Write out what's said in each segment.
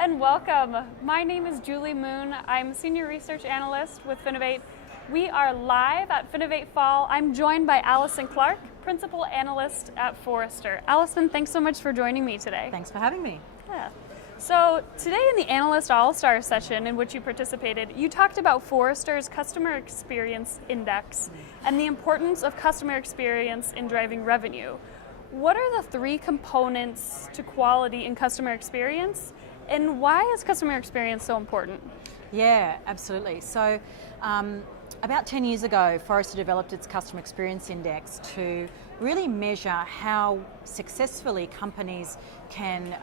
and welcome. My name is Julie Moon. I'm Senior Research Analyst with Finovate. We are live at FinovteFall. I'm joined by Alyson Clarke, Principal Analyst at Forrester. Alyson, thanks so much for joining me today. Thanks for having me. Yeah. So today in the Analyst All-Star session in which you participated, you talked about Forrester's Customer Experience Index and the importance of customer experience in driving revenue. What are the three components to quality in customer experience, and why is customer experience so important? Yeah, absolutely. So about 10 years ago, Forrester developed its Customer Experience Index to really measure how successfully companies can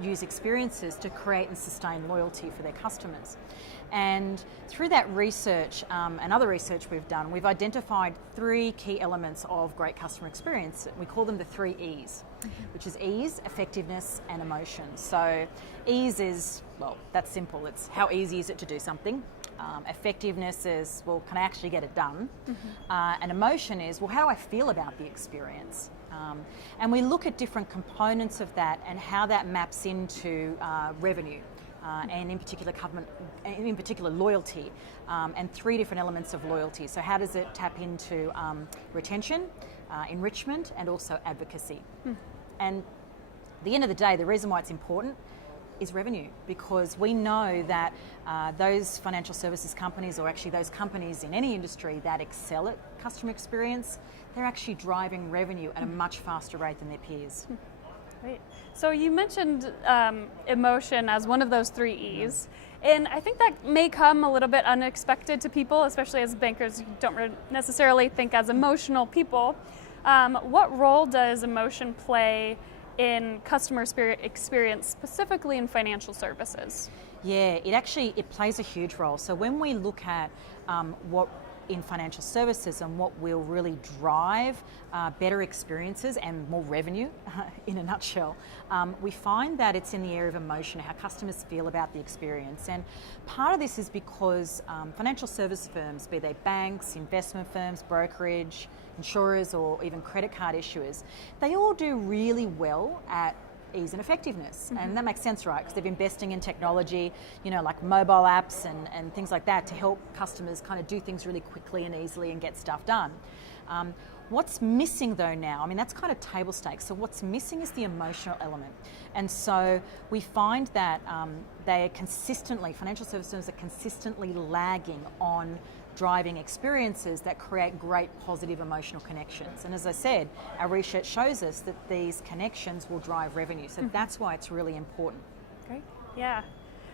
use experiences to create and sustain loyalty for their customers. And through that research and other research we've done, we've identified three key elements of great customer experience. We call them the three E's, which is ease, effectiveness, and emotion. So ease is, well, that's simple. It's how easy is it to do something. Effectiveness is, well, can I actually get it done? And emotion is, well, how do I feel about the experience? And we look at different components of that and how that maps into revenue. And in particular loyalty, and three different elements of loyalty. So how does it tap into retention, enrichment, and also advocacy? And at the end of the day, the reason why it's important is revenue, because we know that those financial services companies, or actually those companies in any industry that excel at customer experience, they're actually driving revenue at a much faster rate than their peers. Great. So you mentioned emotion as one of those three E's, and I think that may come a little bit unexpected to people, especially as bankers who don't necessarily think as emotional people. What role does emotion play in customer experience, specifically in financial services? Yeah, it plays a huge role. So when we look at what in financial services and what will really drive better experiences and more revenue, in a nutshell, we find that it's in the area of emotion, how customers feel about the experience. And part of this is because financial service firms, be they banks, investment firms, brokerage, insurers, or even credit card issuers, they all do really well at ease and effectiveness. And that makes sense, right? Because they're investing in technology, like mobile apps and things like that to help customers kind of do things really quickly and easily and get stuff done. What's missing though now, that's kind of table stakes. So what's missing is the emotional element. And so we find that financial service firms are consistently lagging on driving experiences that create great positive emotional connections. And as I said, our research shows us that these connections will drive revenue. So that's why it's really important. Great. Yeah.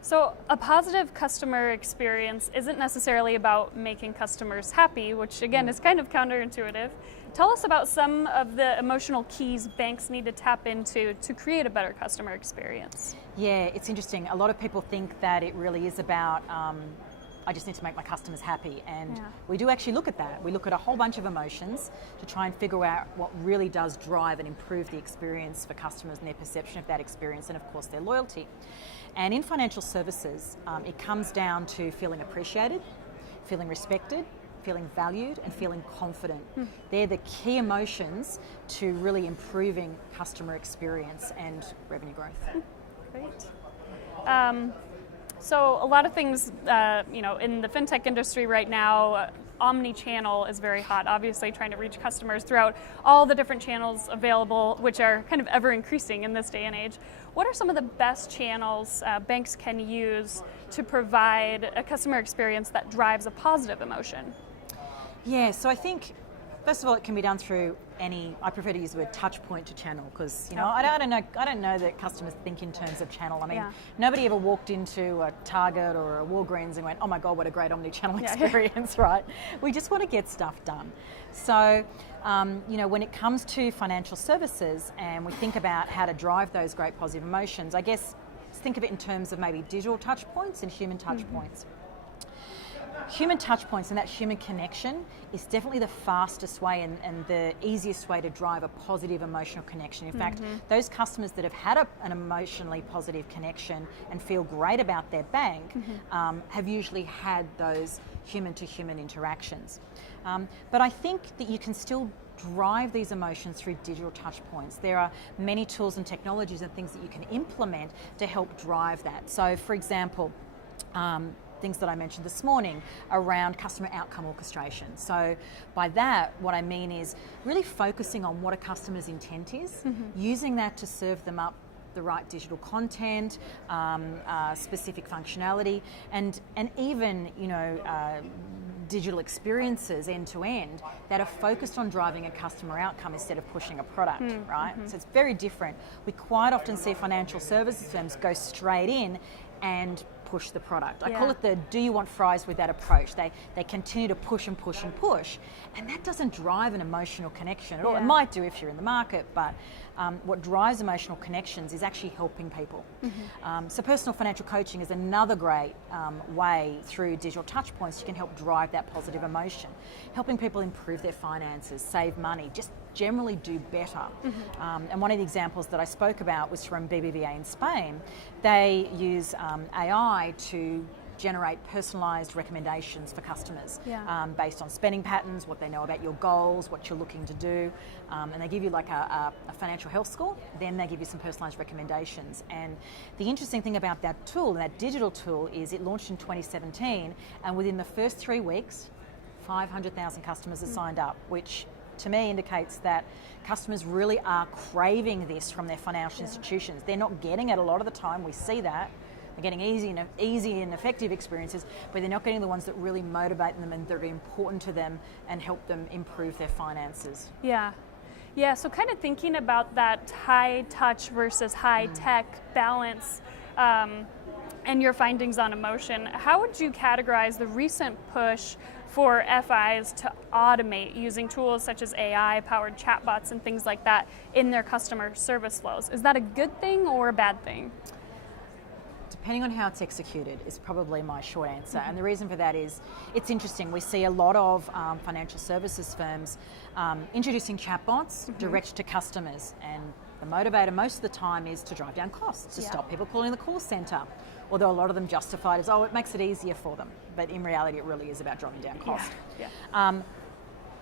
So a positive customer experience isn't necessarily about making customers happy, which again is kind of counterintuitive. Tell us about some of the emotional keys banks need to tap into to create a better customer experience. Yeah, it's interesting. A lot of people think that it really is about I just need to make my customers happy. And we do actually look at that. We look at a whole bunch of emotions to try and figure out what really does drive and improve the experience for customers and their perception of that experience, and of course their loyalty. And in financial services, it comes down to feeling appreciated, feeling respected, feeling valued, and feeling confident. They're the key emotions to really improving customer experience and revenue growth. Great. So a lot of things, in the fintech industry right now, omni-channel is very hot, obviously trying to reach customers throughout all the different channels available, which are kind of ever increasing in this day and age. What are some of the best channels banks can use to provide a customer experience that drives a positive emotion? Yeah, so I think, first of all, it can be done through I prefer to use the word touch point to channel, because I don't know that customers think in terms of channel. Nobody ever walked into a Target or a Walgreens and went, oh my God, what a great omni-channel experience, right? We just want to get stuff done. So, when it comes to financial services and we think about how to drive those great positive emotions, I guess think of it in terms of maybe digital touch points and human touch points. Human touch points and that human connection is definitely the fastest way and the easiest way to drive a positive emotional connection. In fact, those customers that have had an emotionally positive connection and feel great about their bank have usually had those human-to-human interactions. But I think that you can still drive these emotions through digital touch points. There are many tools and technologies and things that you can implement to help drive that. So for example, things that I mentioned this morning around customer outcome orchestration. So by that, what I mean is really focusing on what a customer's intent is, using that to serve them up the right digital content, specific functionality, and even digital experiences end to end that are focused on driving a customer outcome instead of pushing a product, right? So it's very different. We quite often see financial services firms go straight in and push the product. I call it the do you want fries with that approach. They continue to push and push and push, and that doesn't drive an emotional connection at all. It might do if you're in the market, but what drives emotional connections is actually helping people. So personal financial coaching is another great way through digital touch points you can help drive that positive emotion, helping people improve their finances, save money, just generally do better. And one of the examples that I spoke about was from BBVA in Spain. They use AI to generate personalised recommendations for customers based on spending patterns, what they know about your goals, what you're looking to do, and they give you like a financial health score, then they give you some personalised recommendations. And the interesting thing about that tool, that digital tool, is it launched in 2017, and within the first 3 weeks, 500,000 customers have signed up, which to me indicates that customers really are craving this from their financial institutions. They're not getting it a lot of the time. We see that. They're getting easy and effective experiences, but they're not getting the ones that really motivate them and that are important to them and help them improve their finances. Yeah, so kind of thinking about that high touch versus high tech balance and your findings on emotion, how would you categorize the recent push for FIs to automate using tools such as AI-powered chatbots and things like that in their customer service flows? Is that a good thing or a bad thing? Depending on how it's executed is probably my short answer. And the reason for that is it's interesting. We see a lot of financial services firms introducing chatbots direct to customers, and the motivator most of the time is to drive down costs, to stop people calling the call centre. Although a lot of them justify it as, it makes it easier for them. But in reality, it really is about driving down cost.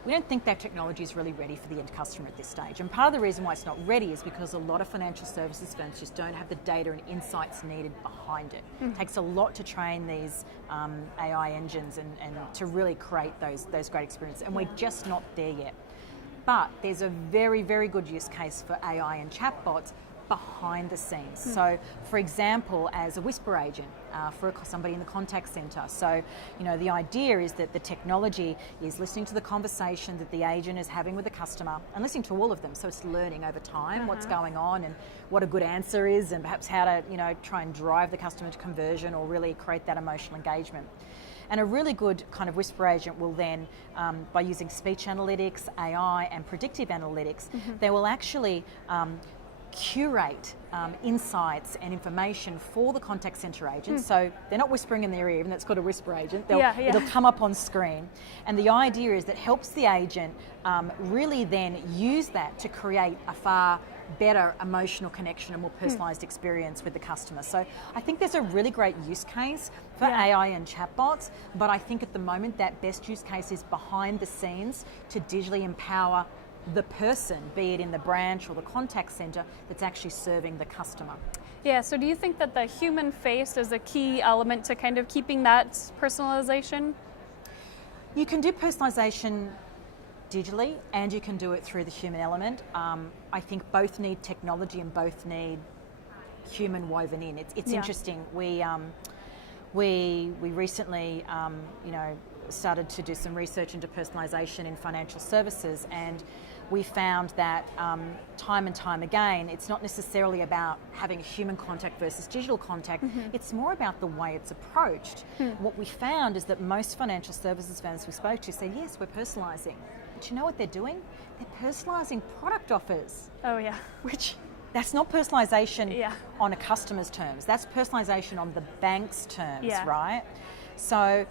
We don't think that technology is really ready for the end customer at this stage. And part of the reason why it's not ready is because a lot of financial services firms just don't have the data and insights needed behind it. It takes a lot to train these AI engines and to really create those great experiences. And we're just not there yet. But there's a very, very good use case for AI and chatbots behind the scenes. So, for example, as a whisper agent for somebody in the contact centre. So, the idea is that the technology is listening to the conversation that the agent is having with the customer and listening to all of them. So it's learning over time what's going on and what a good answer is, and perhaps how to, try and drive the customer to conversion or really create that emotional engagement. And a really good kind of whisper agent will then, by using speech analytics, AI, and predictive analytics, they will actually curate insights and information for the contact centre agent. So they're not whispering in their ear, even though it's called a whisper agent. It'll come up on screen. And the idea is that helps the agent really then use that to create a far better emotional connection and more personalised experience with the customer. So I think there's a really great use case for AI and chatbots, but I think at the moment that best use case is behind the scenes to digitally empower the person, be it in the branch or the contact centre, that's actually serving the customer. Yeah, so do you think that the human face is a key element to kind of keeping that personalization? You can do personalisation digitally and you can do it through the human element. I think both need technology and both need human woven in. It's interesting. We recently, started to do some research into personalisation in financial services, and we found that time and time again, it's not necessarily about having human contact versus digital contact. It's more about the way it's approached. What we found is that most financial services firms we spoke to say, yes, we're personalising. But you know what they're doing? They're personalising product offers. Oh, yeah. Which, that's not personalisation on a customer's terms. That's personalisation on the bank's terms, right? So,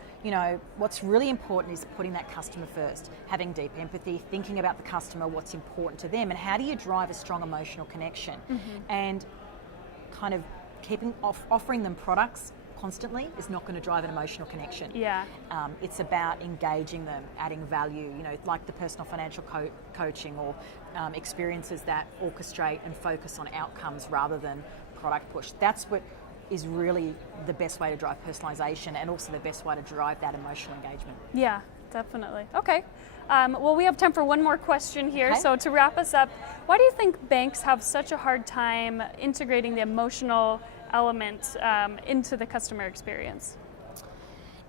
what's really important is putting that customer first, having deep empathy, thinking about the customer, what's important to them, and how do you drive a strong emotional connection, and kind of offering them products, constantly is not going to drive an emotional connection. Yeah. It's about engaging them, adding value, like the personal financial coaching or experiences that orchestrate and focus on outcomes rather than product push. That's what is really the best way to drive personalization and also the best way to drive that emotional engagement. Yeah, definitely. Okay. Well, we have time for one more question here. Okay. So to wrap us up, why do you think banks have such a hard time integrating the emotional element into the customer experience?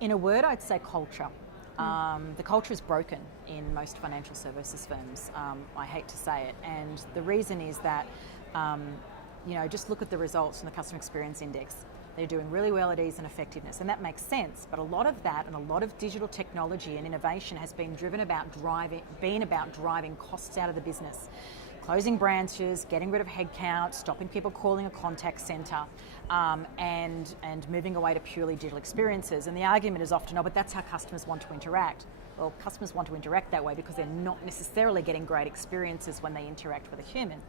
In a word, I'd say culture. The culture is broken in most financial services firms. I hate to say it. And the reason is that just look at the results from the Customer Experience Index. They're doing really well at ease and effectiveness, and that makes sense. But a lot of that and a lot of digital technology and innovation has been about driving costs out of the business. Closing branches, getting rid of headcount, stopping people calling a contact centre, and moving away to purely digital experiences. And the argument is often, but that's how customers want to interact. Well, customers want to interact that way because they're not necessarily getting great experiences when they interact with a human.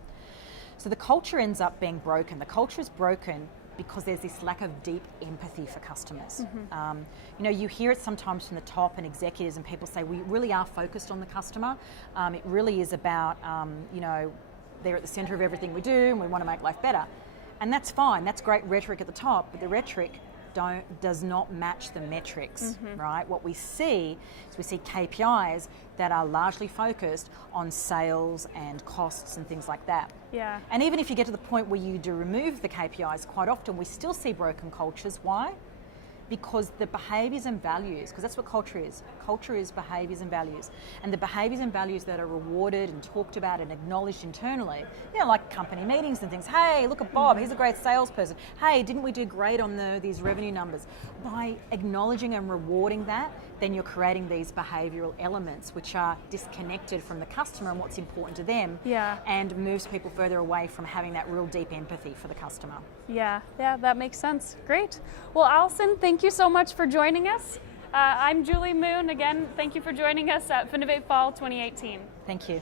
So the culture ends up being broken. The culture is broken because there's this lack of deep empathy for customers. You hear it sometimes from the top and executives, and people say we really are focused on the customer. It really is about, they're at the centre of everything we do and we want to make life better. And that's fine, that's great rhetoric at the top, but the rhetoric does not match the metrics, right? What we see is we see KPIs that are largely focused on sales and costs and things like that. Yeah. And even if you get to the point where you do remove the KPIs, quite often we still see broken cultures. Why? Because the behaviours and values, because that's what culture is. Culture is behaviours and values. And the behaviours and values that are rewarded and talked about and acknowledged internally, like company meetings and things. Hey, look at Bob, he's a great salesperson. Hey, didn't we do great on these revenue numbers? By acknowledging and rewarding that, then you're creating these behavioural elements which are disconnected from the customer and what's important to them, and moves people further away from having that real deep empathy for the customer. Yeah, that makes sense. Great. Well, Alyson, thank you so much for joining us. I'm Julie Moon. Again, thank you for joining us at FinovteFall 2018. Thank you.